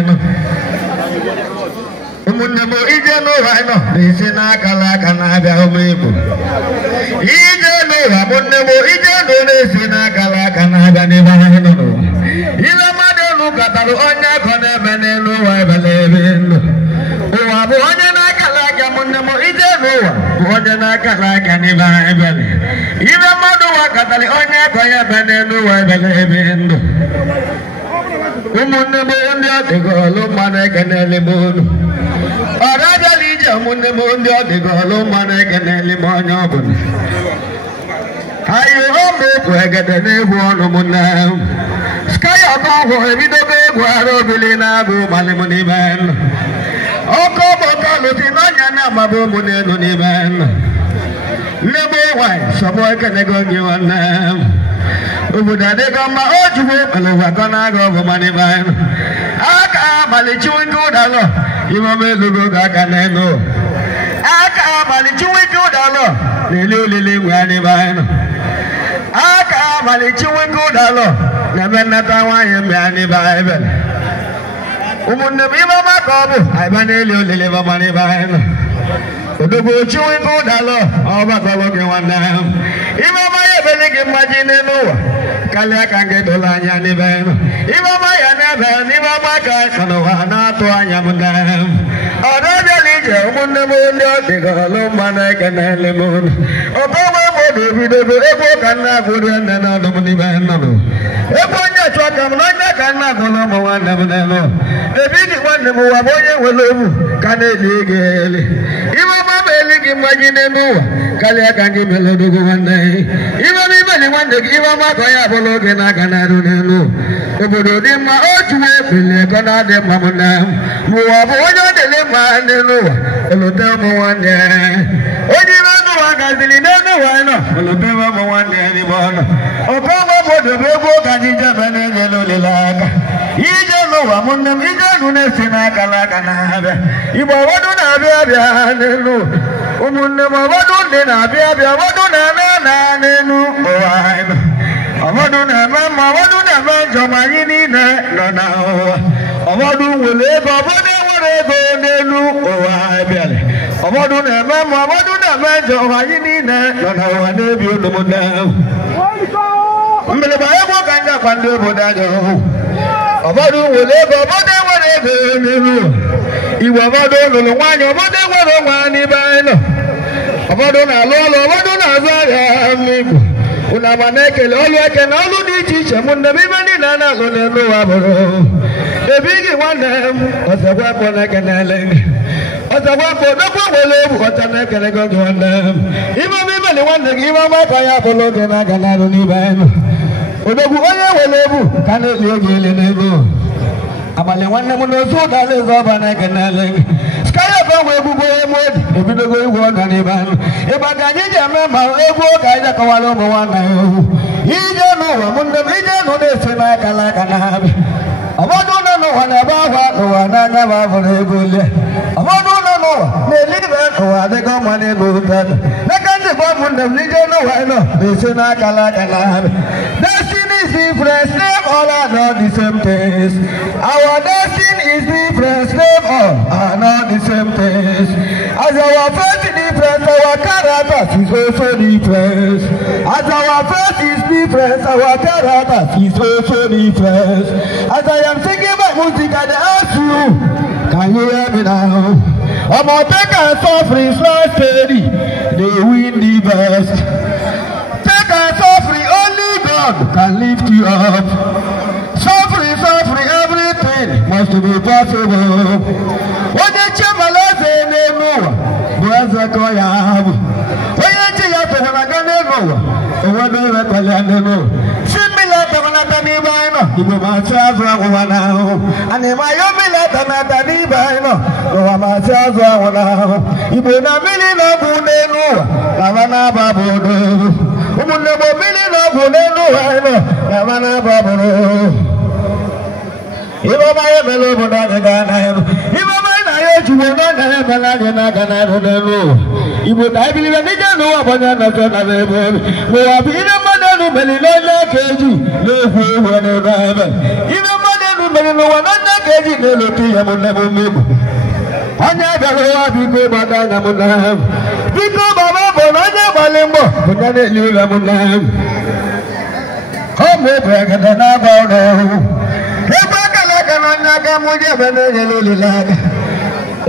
ino umunemo ije no ino isi na akala kana abia omebo ije no umunemo ije no isi na akala kana abia ni ba ino ila made lu katalu onya kone benelu wa belebelu wa bo onya na akala ka umunemo ije no wa onya na akala ka ni ba ebele ila made wa katali onya konya benelu wa belebelu umunemo ndi ategolo mane kenele bono araja lije umunemo ndi ategolo mane kenele monyo bono ayo ombe kwegede ne bono munna sky abaho ebidobe gwaro bilina go malimuni ben oko bokalo tinanya na mabo muneno ni ben lebo wai sobo kenego nyiwana ubudade kama ojuwe kalowa kana go mani ban aka malichuwe kudalo imame lugo gakaneno aka malichuwe kudalo lele ngani ban aka malichuwe kudalo nabenata waye mani bible umunne biba makobu aibane lele mani ban odogo chuwe kudalo oba kobo ke wanda imama yebeleke majine noa kale kange dolanya ni beno imama ya nebe ni mama ka kono wana to anya munda odo delije umunne munde odigalo mana kenele mun obawa modo bidogo ego kanna gure nena do ni beno ego nya chwaka mna kanna kono mo wana mundelo ebigi wanne mo wabonye welobu kanele imama beleke majine noa kale kange melodo go wanne imama beli wanne imama ko ya bologe na kanaro nelo obodo di ma ojuwe bele kana de mamuna mo wabo onyo dele ma nelo olote mo wanne oji na do agazili na no wano olote mo wanne ni bono okomo bodo bego kanjije bene gelo lelaka ije no wa munne ije no ne sina kala kana be ibo wodo na bia nelo umunne mo wodo na bia wodo na nenu owaino owodo na mama wodo na manjo mayini na lona owodo wole go bodo wore go nenu owaibele owodo na mama wodo na manjo mayini na lona wa ne bi odomoda mbele ba ego kanja kwande bodajo owodo wole go bodo wore go nenu iwo owodo lulu wanyo bodo wore wani baino owodo na lolo owodo na zaya amigo una manekele olueke na olu di chiche munde bibeni na na lo ne lo aboro ebigi wane osegwa pona kenele osegwa podo ko wele bu otane kele go wane ibo bibeni wane gi ibo ma pa ya bolo ke na galaro ni ben odogu oye wele bu kanele ogele ne go abale wane mu no so dale zo bana kenele skaya ba we bu boye mod ebidogo iwo na ni ban ibagaje jame ma ego ka ida ka walo mo wana ije no wa munde ije no de sema kala kana abodo no wana ba wa no wana ga ba bole gole abodo no ne libe no wa de ko mane go tan na kanje ba munde ije no wa no de sema kala kana destiny is different name all are not the same things our destiny is different name all are not the same things as our faith is different our character is also different as our faith is different our character is also different as I am singing my music I ask you can you hear me now I'm a take and suffering slow steady they win the best take and suffering only God can lift you up suffering everything must be possible when you chemalaze nemo boza ko ya abu oye ti ya to na gane no owo do re pele nemo simila to na tani ba no ibo ma cha azwa wa na ani ma yo mila to na tani ba no o ma cha azwa wa na ibo na mili no bu nenu la na ba bodo umunne bo mili no bu nenu wa no la na ba bodo ibo ma ye melo bodo ga na ibo juwe no na bala na kana no ibo dai bili ni janu abonya na so na lebo mo abi na madanu beli lo na keju le fu wo ne ba ibo madanu mere n'ụwa na onye ga-eji na-elote ya m nne m mmegbu onye bịara ụwa biko gbada anya m nne m biko baba bụ na onye gbalị mbọ bụ ya na-eli ụlọ m nne m ụmụ ebe egede na-agba ụlọ ebe akala aka na onye aka m ji ebe na-enyere olile aka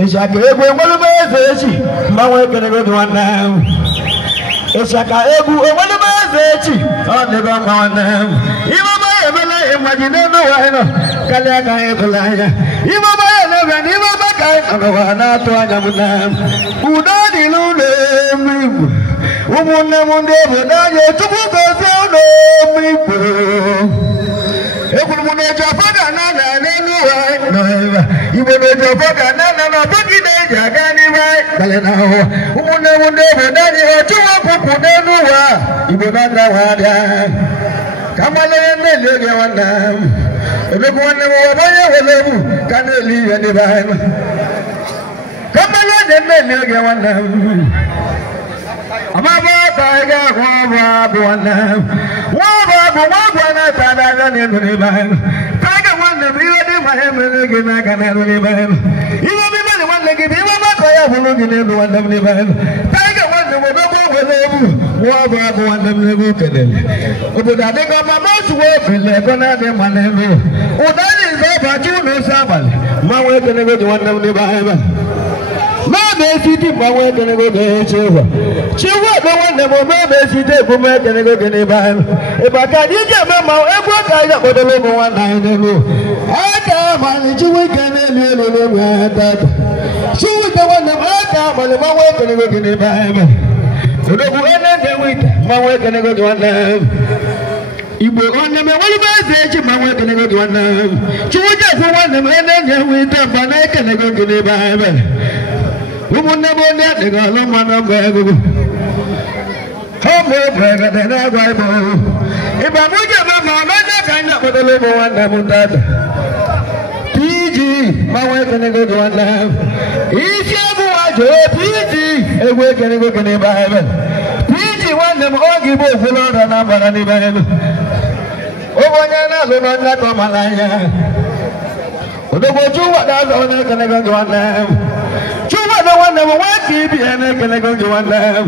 ịchaka egwu enwerube eze echi mgbanwe ekenego gị nwanne m ịchaka egwu enwerube eze echi ọ dịgo mma nwanne m imebe ya emela ịmaji n'elu ụwa anyị nọ karịa ka anyị bụla anya imebe ya na-ebe na imebe ka anyị nọ n'ụwa na-atụ anya m nne m udo dị n'ụlọ emu igbo ụmụnne m ndị obodo anyị tupu gozie ụlọ emu igbo ekwuru m na eji ọfọ ga na na n'elu ụwa igbo na eji ọfọ ga na na ọbụghị na-eji aga n'ime anyị na ahụ ụmụnne m ndị obodo anyị ọchụwa ọkụkụ n'elu ụwa igbo na nna ha abịa ka mmalịrị na-eli oge nwanne m ebekwu nwanne m ụwa onye were egwu ka na-eli ihe n'ebe anyị ka mmalị oge na-eli oge nwanne m amaba ka anyị ga-ahụ ọbụ abụ nwanne m nwa ọbụ abụ nwa ọbụ na-ata n'anya n'elu n'ebe anyị ka a ga nwanne m ihe dị ma ha emere gị n'aka n'elu n'ebe anyị ihe obi mmadụ nwanne gị bụ ihe ọgbakọ ya bụrụ gị n'elu nwanne m n'ebe anyị ka a ga nwanne m obegbe ogwere egwu nwa ọbụ abụ nwanne m n'ebe ukelele obodo adịghị ọma ma otu nwa ofele ego na-adị mma n'elu ụda dị nze ọbachi ụlọ isi abalị mmanwụ ekenego dị nwanne m n'ebe anyị Mama esiti mmanwụ ekenego ga-eche ịwa chiwa ebe nwanne m mama esiti ebume ekenego gị n'ebe anyị ebe aka anyị ji eme mmanwụ egwu ka anyị akpọdola ụmụ nwanne anyị n'elu aka abalị chiwa ike n'elu elu n'egwu anyị tata chiwa ike nwanne m aka abalị mmanwụ ekenego gị n'ebe anyị odogwu ene wite mmanwụ ekenego gị nwanne m igbo onye m enwerebe eze echi mmanwụ ekenego gị nwanne m chiwa ike efu nwanne m ene wite mba na ekenego gị n'ebe anyị ụmụnne m onye adịghị ọlụ mmanụ mgbe egwugwu ụmụ ebe egede na-agwa ịbụ ịba m ji eme ma ọmaja ka anyị akpọdola ụmụ nwanne m tata PG mmanwụ ekenego gị nwanne m isi egwu wajo PG egwu ekenego gị n'ebe ebe PG nwanne m oge igbo ofele ọrịa na mbara n'ebe ebe ụmụ onye na-alụ n'ọnya ka ọ mara anya odogbochu wada azọ onye ekenego gị nwanne m Chuwada nwanne m nwa ka ibi ya na-ekenego gị nwanne m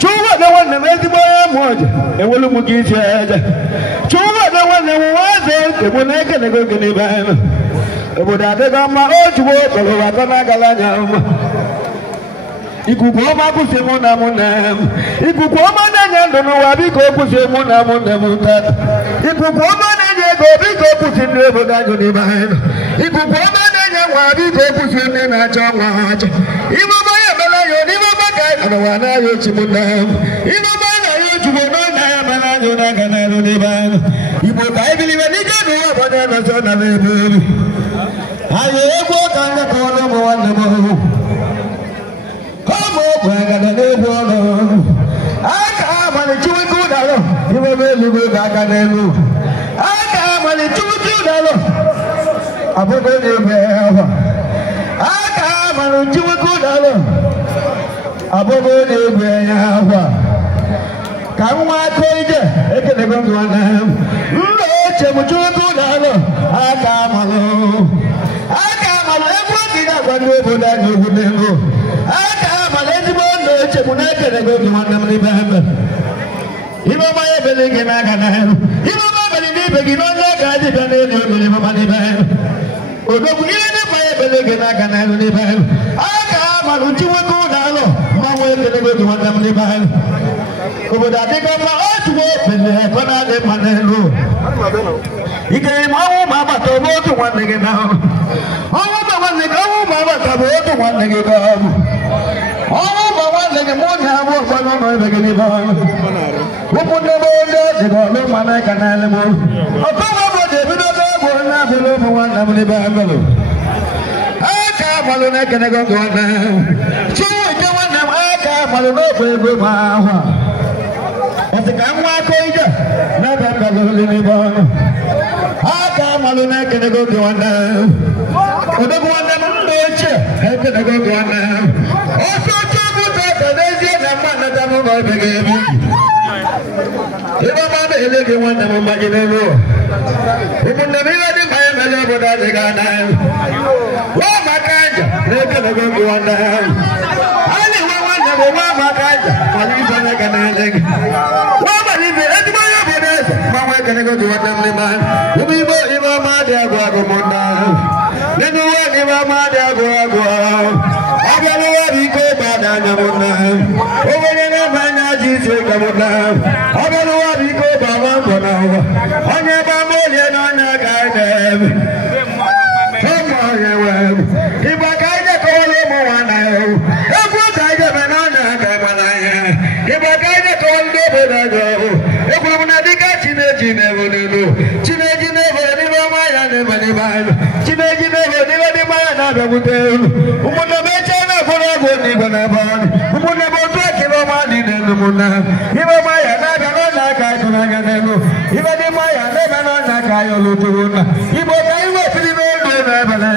Chuwada nwanne m ezigbo onye mụ ọja enwelu m gị isi eje Chuwada nwanne m nwa eze nke mụ na-ekenego gị n'ebe anyị obodo adịghị mma o juwo okporo ụwa atọ na-agala anya mma ikuku ọma kwụsị mụ na mụ nne m ikuku ọma na-enye ndụ n'ụwa biko kwụsị mụ na mụ nne m tata ikuku ọma na-enye ego biko kwụsị ndị obodo anyị n'ebe anyị ikuku ọma na-enye nwa biko kwụsị ndị na-achọ nwa achọ ime ọma ya emela ya n'ime ọma ka anyị nọrọ n'ahịa ochi mụ nne m ime ọma na ya ojugbo n'ọnya ya emela anyị n'aka n'elu n'ebe anyị igbo ka anyị bilibe n'ike n'ụwa bụ onye nọsọ na n'ebe elu anyị egwu ka ndị ka ọrụ ụmụ nwanne m ọhụrụ ọmụ ọgwụ agada n'egwu ọrụ aka amalite wike ụdalụ imebe eluigwe ga-aga n'elu aka amalite wike ụdalụ abụgo na-ebe ahụ aka amalite wike ụdalụ abụgo na-egwu ya ahụ ka nwa aka ije ekenego gị nwanne m mba oche m chukwu ụdalụ aka amalụ egwu dị na-agwa ndị obodo anyị egwu n'elu aka abalị ezigbo ndụ echegbu na-ekenego gị nwanne m n'ime ebe ime ọma ya ebele gị n'aka n'elu ime ọma ebele n'ibe gị n'onye ọ ga-adịbịa n'elu ebele mama n'ime ebe odogwu ihe n'ịkpa ya ebele gị n'aka n'elu n'ime ebe aka abalị uchi nwoke ụlọ alụ mmanwụ ekenego gị nwanne m n'ime ebe obodo adịgo mma o juwo ebele ebe na-adị mma n'elu ikere ma ọnwụ ma agbata obe otu nwanne gị na ọnwụ ma nwanne gị ọnwụ ma agbata bụ otu nwanne gị ga ọbụ ọnwụ ma nwanne gị mụ na abụ ọkwa n'ụlọ ebe gị n'ebe ọrụ ụmụnne m onye dịga ọlụ ma n'aka n'ala m ọkọwa obodo ebido ebe egwu na-abịala ụmụ nwanne m n'ebe ebelụ aka amalụ na-ekenego gị nwanne Chukwuka nwanne m aka amalụ n'ofe ego ma ahụ ọsị ka nwa aka ije n'ebe ebelụ n'ebe ọrụ aka amalụ na-ekenego gị nwanne odogwu nwanne m ndụ ochie ekenego gị nwanne ọsọ chukwu tata n'ezie na mma nata n'ụlọ ebe gị ebe ebe ọma ele ke wana mo majine lo umunna mi wadi kaya mele boda de gana wa makanja leke na go wana ali wa wana mo wa makanja mali sana kana leke wa mali be edma ya boda ma wa kana go wana le man umi bo iba ma de agwa go mona nenu wa iba ma de agwa abalo wa bi ko bada na mona o wele na bana ji se ka mona abalo wa bi ko baba mona anya ba mo le no na ga de come on yeah iba ka de ko le mo wana e ko ka de ba na na ga ba na iba ka de ko le be na go e ko mo na di ka chine chine bo ne no chine chine bo ni ba ma ya ne ba ni ba chine chine bo ni ba ni ma na ba bu te umunna me chana ko na go ni ba na ba umunna bo to ke ba ma ni ne no munna iba ma ya na ba na ka to na ga ne no iba ni ma ya ne ba na ka yo lu tu na ibo ka iwa fili no do na ba na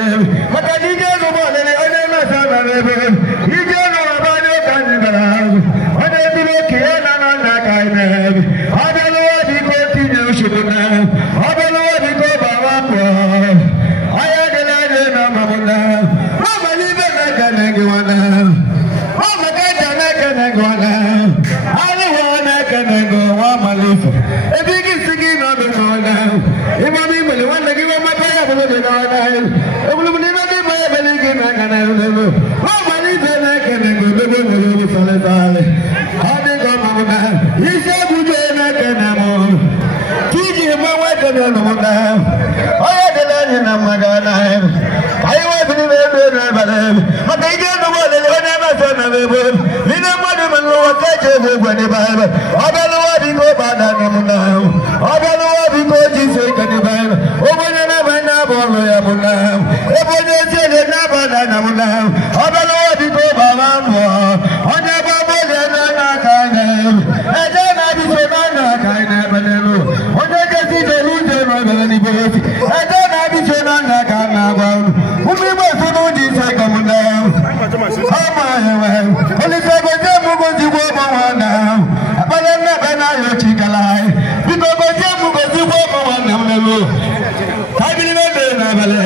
maka ji je no bo ne ane na sa na ne be ji je no ba ne ka ni ba na ane ti lo ke na na ka ne ane lo di ko ti ne shu na ane lo di ko ba wa ko aya de la de na ma mo na ma ni be na ka ne ge wa na ma ka ja na ka ne ge wa na ale wa na ka ne go wa ma le fu e bi ki sigi na do no na e ma mi me le wa na ge wa ma pa ya bo de na na e bu lu ni na de ma be le ge na ka na ne lo ma ma ni be na ka ne go be bo ne lo sa le sa le ade go ma mo na yi se bu je na ka na mo ti ji ma wa ka ne no mo na aya de la ni na ma ga na ai wa bi ni be na ba le ma ka je no mo le na ma sa na be bo ni na ma de man lo wa ka je bo gwa ni ba ba abalo wa bi ko ba na na mo na abalo wa bi ko ji se ka ni ba o bo na ba na bo lo ya mo na e bo ne je le na ba na mo na abalo wa bi ko ba ma mo onya ba bo le na ka ne e je na bi se na ka ne ba ne lo onya je si de lu je no ba ni bo e je na bi se na ka na ba umi bo so no ji se ka mo na ama he oli se go je mu go ji bo ba wa na abale na ba na yo chi kala bi go je mu go ji bo ba wa na me lo ka bi ni be na bale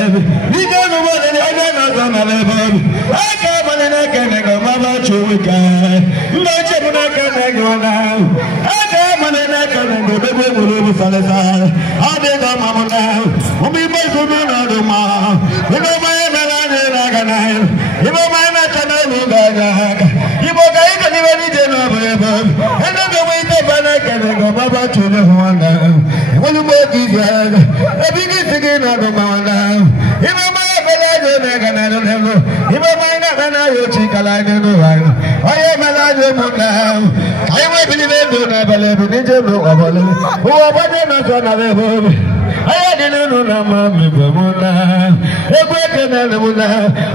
bi go no bo le onya na so na le bo aka ba na ka ne go ma ba chu ka ndo che mu na ka ne go na aka ma na ka ne go be mu lo sa le sa ade ga ma mo na umi bo so no na do ma no ma na na ka na ibo ma na ka na lu ga ga ibo ga ika ni we ni je no bo bo eno go we te ba na ka ne go ba ba chu ne ho na ibo lu bo ki ga e bi ki sigi no do ma na ibo ma ba la je na ka na no no ibo ma na ba na yo chi kala ne no wa aye ma la je mo na ai we bi ni be do na ba le bi ni je no wa ba le o ba de na so na be bo aya de no na ma mi bo mo na e gbe ke na le mo na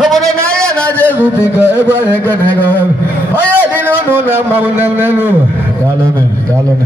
o bo na ya na je su ti ga e gbe ke na ga aya de no na ma mo na no dalo ne